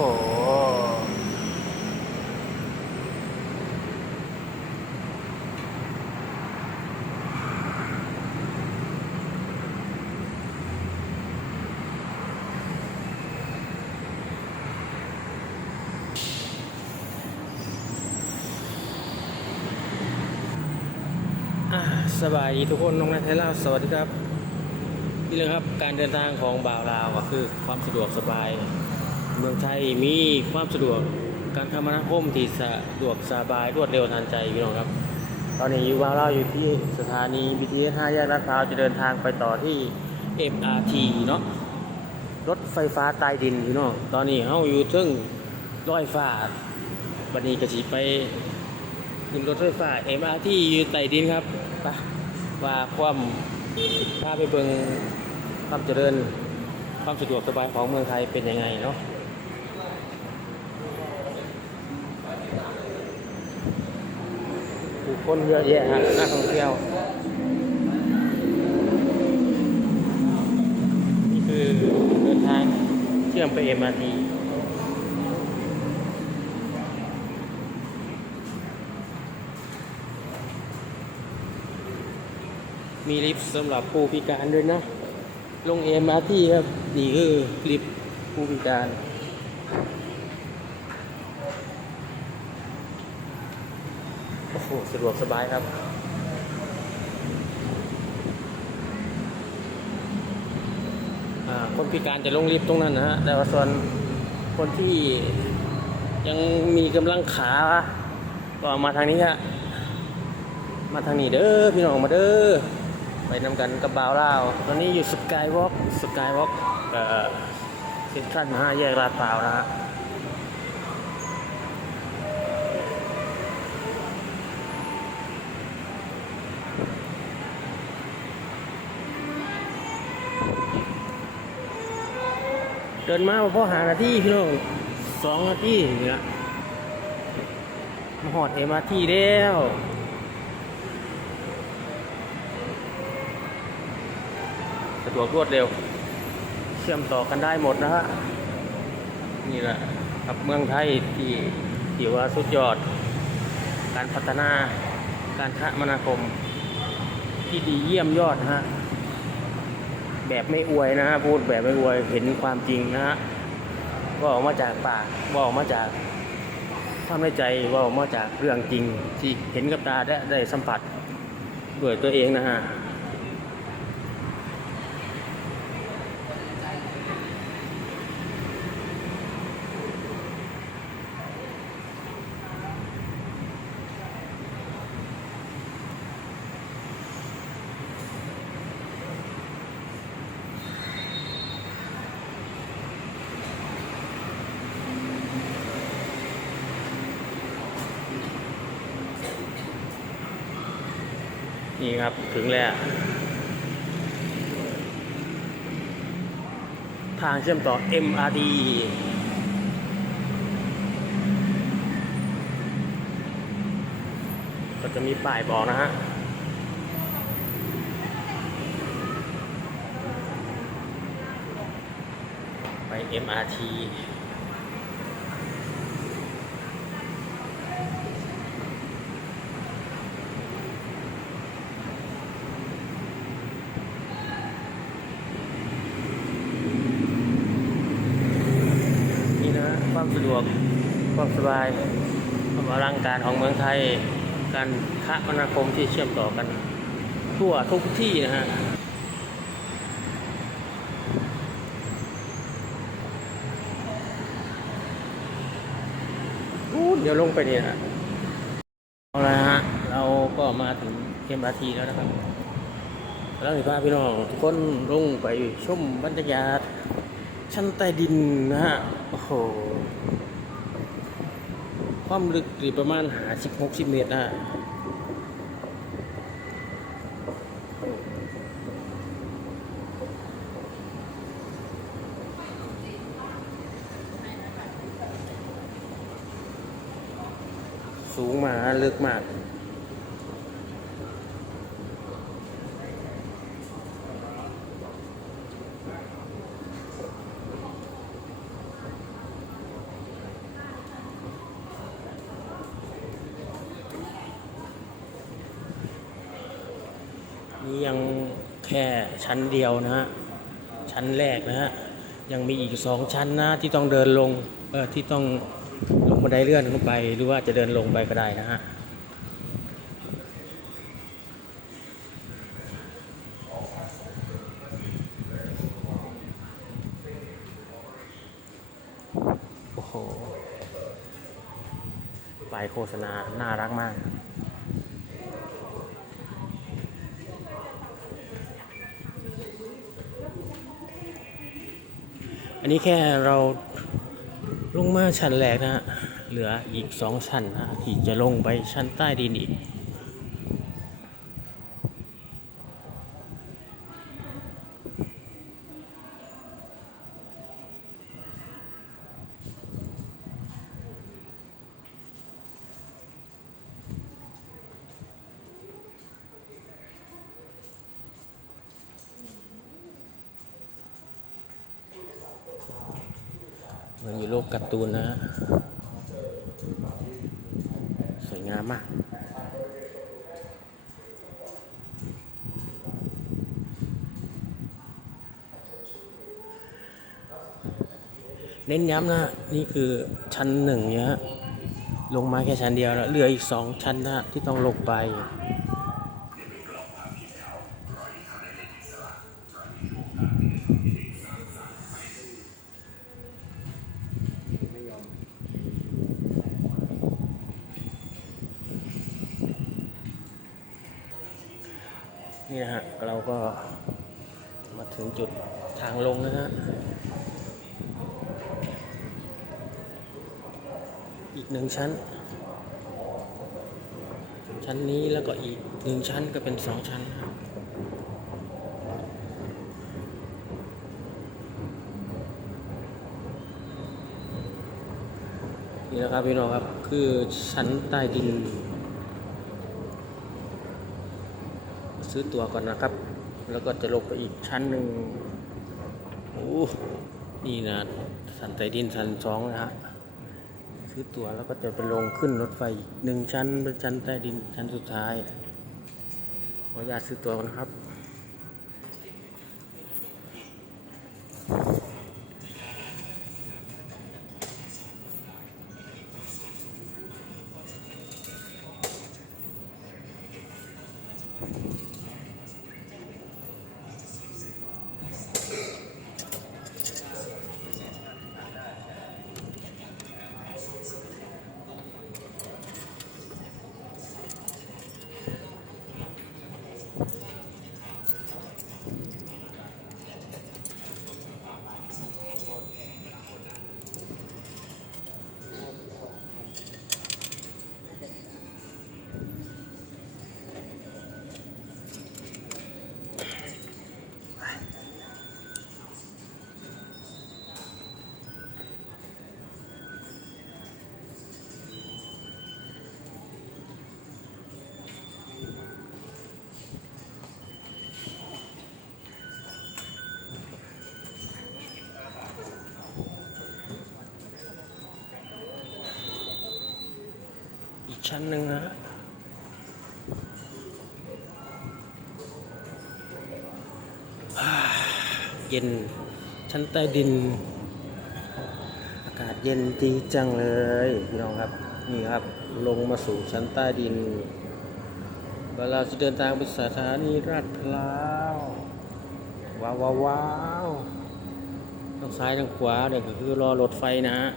อ่าสบายดีทุกคนน้องนายไทยลาวสวัสดีครับ นี่เลยครับการเดินทางของบ่าวลาวก็คือความสะดวกสบาย เมืองไทยมีความสะดวกการคมนาคมที่สะดวกสบายรวดเร็วทันใจพี่น้องครับ ตอนนี้อยู่บ่าวลาอยู่ที่สถานี BTS 5แยกลาดพร้าวจะเดินทางไปต่อที่ MRT เนาะรถไฟฟ้าใต้ดินพี่น้องตอนนี้เฮาอยู่ถึงร้อยฟ้าบัดนี้ก็สิไปขึ้นรถไฟฟ้า MRT อยู่ใต้ดินครับไปว่าความพาไปเบิงความเจริญความสะดวกสบายของเมืองไทยเป็นยังไงเนาะผู้ คนเยอะแยะฮะนักท่องเที่ยว นี่คือเดินทางเชื่อมไป MRT มีลิฟต์สำหรับผู้พิการด้วยนะ ลงเอ็มอาร์ทีครับ นี่คือลิฟต์ผู้พิการ อ้สะดวกสบายครับคนพิการจะลงลิฟต์ตรงนั้นนะฮะแต่ว่าส่วนคนที่ยังมีกำลังขาก็มาทางนี้ฮะมาทางนี้เด้อพี่น้องมาเด้อไปนำกันกับบ่าวลาตอนนี้อยู่สกายวอล์กสกายวอล์กเอ่อเซ็นทรัลห้าแยกลาดพร้าวนะฮะ เดินมาพอหานาทีพี่น้องสองนาทีนี่ยมาหอดเอมาทีแล้วสะดวกรวดเร็ว เชื่อมต่อกันได้หมดนะฮะนี่แหละครับเมืองไทยที่ถือว่าสุดยอด การพัฒนาการคมนาคม ที่ดีเยี่ยมยอดนะฮะ แบบไม่อวยนะฮะพูดแบบไม่อวยเห็นความจริงนะฮะว่าออกมาจากปากว่าออกมาจากความในใจว่าออกมาจากเรื่องจริงที่เห็นกับตาได้ได้สัมผัสด้วยตัวเองนะฮะ นี่ครับถึงแล้ว ทาง เชื่อมต่อ MRD ก็จะมีป้ายบอกนะฮะไป MRT นี่นะความสะดวก ความสบายความอลังการของเมืองไทย การคมนาคมที่เชื่อมต่อกัน ทั่วทุกที่นะฮะเดี๋ยวลงไปเนี่ยนะเอาละฮะ เราก็มาถึงเข็มราทีแล้วนะครับ แล้วมีพาพี่น้องทุกคนลงไปชมบรรยากาศชั้นใต้ดินนะฮะ โอ้โห ความลึกอยู่ประมาณหาสิบหกสิบเมตรนะฮะสูงมาลึกมาก น แค่ ชั้นเดียวนะฮะ ชั้นแรกนะฮะ ยังมีอีกสองชั้นนะที่ต้องเดินลง เออที่ต้องลงบันไดเลื่อนขึ้นไป หรือว่าจะเดินลงไปก็ได้นะฮะโอ้โหป้ายโฆษณา น่ารักมาก นนี้แค่เราลงมาชั้นแรกนะฮะ เหลืออีกสองชั้นนะที่จะลงไปชั้นใต้ดินอีก เหมือนอยู่โลกการ์ ตูนนะฮะสวยงามมากเน้นย้ำนะนี่คือชั้นหนึ่งเนี่ยฮะลงมาแค่ชั้นเดียวแล้วเหลืออีกสองชั้นนะที่ต้องลงไป อีกหนึ่งชั้น ชั้นนี้แล้วก็อีกหนึ่งชั้นก็เป็นสองชั้นนะครับนี่นะครับพี่น้องครับคือชั้นใต้ดิน ซื้อตั๋วก่อนนะครับ แล้วก็จะลงไปอีกชั้นหนึ่งโอ้นี่นะสันใต้ดินชั้นสองนะฮะ ซื้อตั๋วแล้วก็จะไปลงขึ้นรถไฟหนึ่งชั้นเป็นชั้นใต้ดินชั้นสุดท้ายขออนุญาตซื้อตั๋วก่อนนะครับ ชั้นหนึ่งนะฮะเย็น ชั้นใต้ดิน อากาศเย็นดีจังเลยพี่น้องครับ นี่ครับ ลงมาสู่ชั้นใต้ดินเวลาจะเดินทางไปสถานีราชพร้าว ว้าวว้าวว้าวทางซ้ายทางขวาเนี่ยก็คือรอรถไฟนะฮะ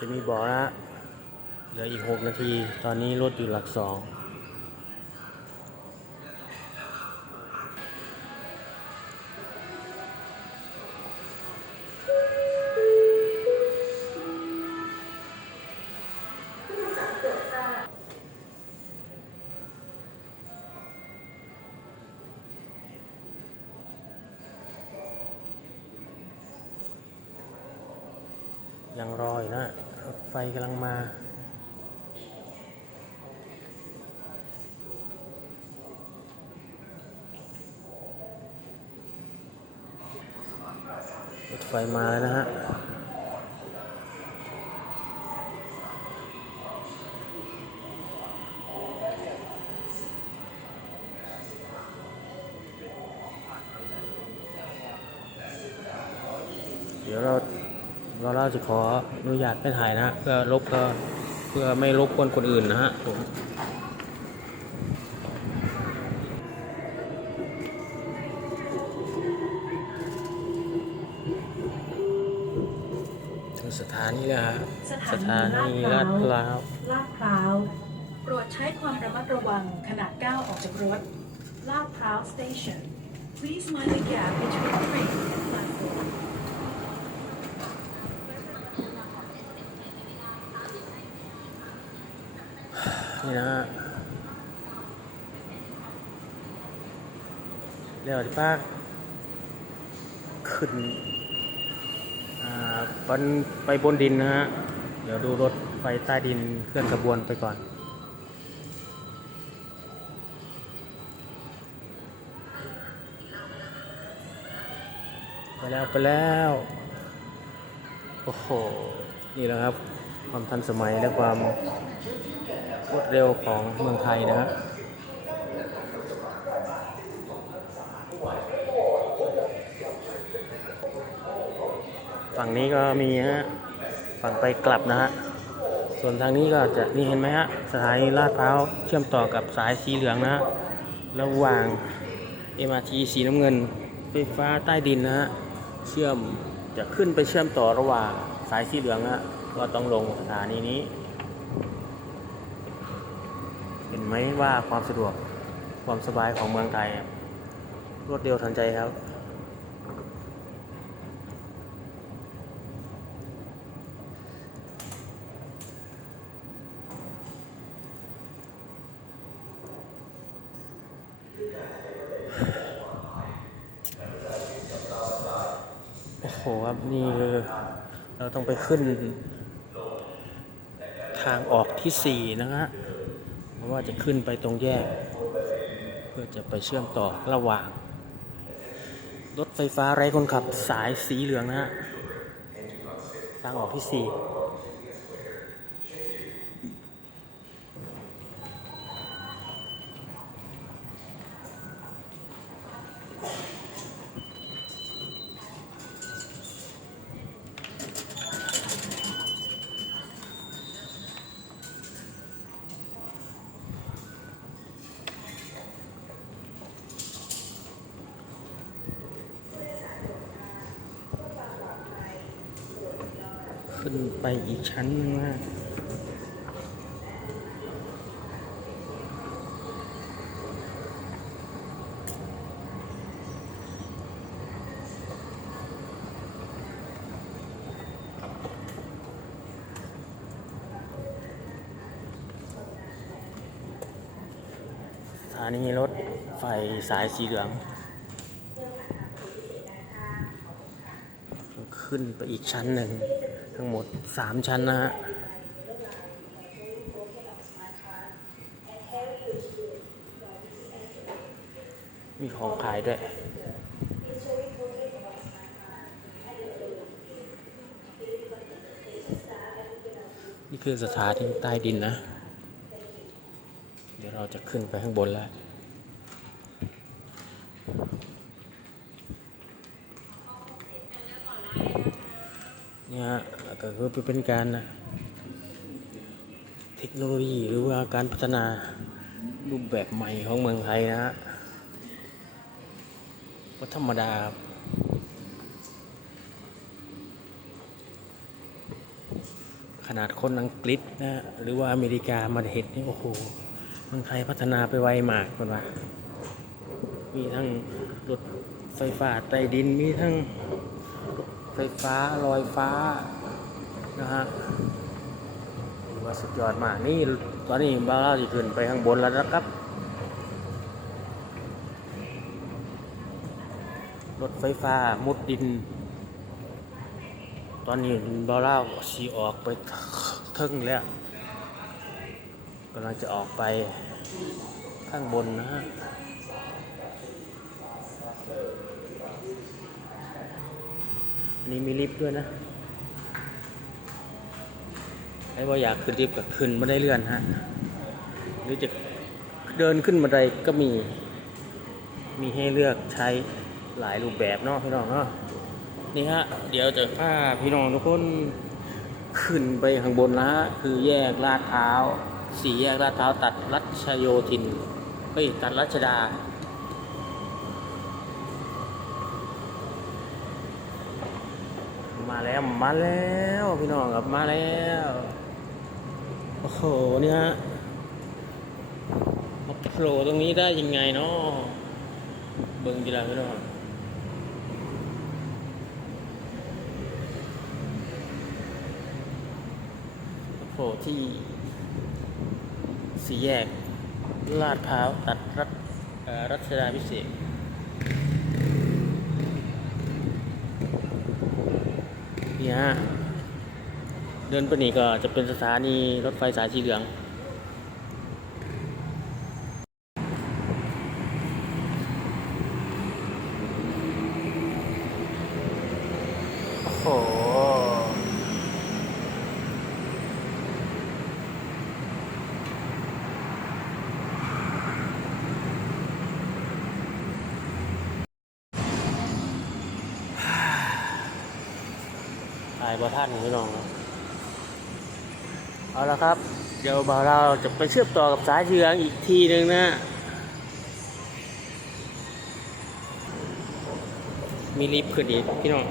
จะมีบ่อกนะเหลืออีก 6 นาที ตอนนี้รถอยู่หลักสองยังรออยู่นะ ไฟกำลังมา รถไฟมาแล้วนะฮะเดี๋ยวเรา เราเราจะขออนุญาตไม่ถ่ายนะ เพื่อลบก็เพื่อไม่รบกวนคนอื่นนะฮะผมสถานีแล้วฮะสถานีลาดพร้าว ลาดพร้าว โปรดใช้ความระมัดระวังขณะก้าวออกจากรถ ลาดพร้าว station please mind the gap between train and platform นี่นะฮะเดี๋ยวที่ป้าขึ้นอ่าบนไปบนดินนะฮะ เดี๋ยวดูรถไฟใต้ดินเคลื่อนขบวนไปก่อนไปแล้วไปแล้ว โอ้โห นี่แหละครับ ความทันสมัยและความรวดเร็วของเมืองไทยนะฮะฝั่งนี้ก็มีฮะฝั่งไปกลับนะฮะ ส่วนทางนี้ก็จะนี่เห็นไหมฮะสถานีลาดพร้าวเชื่อมต่อกับสายสีเหลืองนะฮะระหว่าง MRT สีน้ำเงิน ไฟฟ้าใต้ดินนะฮะ เชื่อมจะขึ้นไปเชื่อมต่อระหว่างสายสีเหลืองนะฮะ ก็ต้องลงสถานีนี้ เห็นไหมว่าความสะดวกความสบายของเมืองไทยรวดเร็วทันใจครับโอ้โหครับนี่คือเราต้องไปขึ้น ทางออกที่ 4 นะฮะเพราะว่าจะขึ้นไปตรงแยก เพื่อจะไปเชื่อมต่อระหว่าง รถไฟฟ้าไร้คนขับสายสีเหลืองนะฮะทางออกที่ 4 อีกชั้นหนึงนะฮะสถานีรถไฟสายสีเหลือง ขึ้นไปอีกชั้นหนึ่ง ทั้งหมดสามชั้นนะฮะมีของขายด้วยนี่คือสถานีใต้ดินนะ เดี๋ยวเราจะขึ้นไปข้างบนแล้ว เนี่ยฮะก็คื อเป็นการเทคโนโลยีหรือว่าการพัฒนารูปแบบใหม่ของเมืองไทยนะฮะก็ธรรมดาครับขนาดคนอังกฤษนะหรือว่าอเมริกามาเห็นนี่โอ้โหเมืองไทยพัฒนาไปไวมากคนว่ามีทั้งรถไฟฟ้าใต้ดินมีทั้งไฟฟ้าลอยฟ้า นะฮะถือว่าสุดยอดมาก นี่ตอนนี้บ้าเราจะขึ้นไปข้างบนแล้วนะครับ รถไฟฟ้ามุดดิน ตอนนี้บอลล่าสีออกไปทึ่งแล้วกำลังจะออกไปข้างบนนะฮะนนี้มีลิฟต์ด้วยนะ ไอ้ว่าอยากขึ้นลิฟต์ก็ขึ้นไม่ได้เลื่อนฮะ หรือจะเดินขึ้นบันไดก็มี มีให้เลือกใช้หลายรูปแบบเนาะพี่น้องเนาะ นี่ฮะ เดี๋ยวจะพาพี่น้องทุกคนขึ้นไปข้างบนนะฮะ คือแยกลาดพร้าสี่แยกลาดพร้าตัดรัชโยธิน เฮ้ย ตัดรัชดามาแล้ว มาแล้ว พี่น้องครับมาแล้ว อ้โหเนี่ยมาโผล่ตรงนี้ได้ยังไงเนาะเบิ่งดีละพี่น้องมาโผล่ที่สี่แยก ลาดพร้าวตัดรัชเอ่อรัชดาพิเศษกนี่ฮะ เดินไปนี่ก็จะเป็นสถานีรถไฟสายสีเหลือง โอ้โหถ่ายบอท่านพี่น้อง ครับเอาละครับ เดี๋ยวบ่าวเราจะไปเชื่อมต่อกับสายเหลืองอีกทีหนึ่งนะ มีลิฟต์ขึ้นอีกพี่น้อง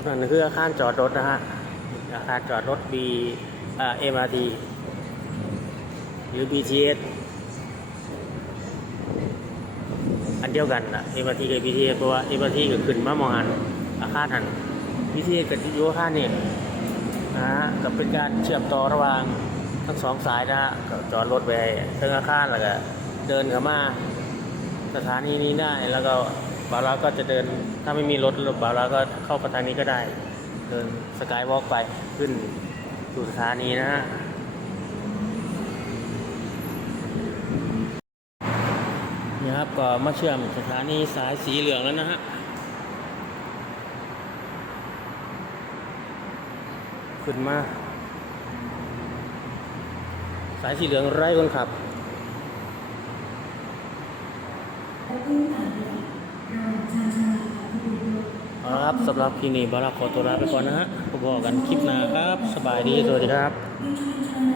ทุกท่านคืออาคารจอดรถนะฮะอาคารจอดรถ B อ่า MRT หรือ BTS อันเดียวกันนะ MRT กับ BTS เพราะว่า MRT ก็ขึ้นมามองหันอาคารหัน BTS กับที่อยู่อาคารเนี่ยนะฮะก็เป็นการเชื่อมต่อระหว่างทั้งสองสายนะฮะก็จอดรถไปถึงอาคารแล้วก็เดินเข้ามาสถานีนี้ได้แล้วก็บาราก็จะเดิน ถ้าไม่มีรถบาราก็เข้าไปทานี้ก็ได้ เดินสกายวอล์กไปขึ้นสู่สถานีนะฮะนี่ครับก็มาเชื่อมสถานีสายสีเหลืองแล้วนะฮะขึ้นมา สายสีเหลืองไร้คนขับเอาละ ครับสำหรับคลิปนี้บาราขอตัวลาไปก่อนนะฮะพบกันคลิปหน้าครับ สบายดี สวัสดีครับ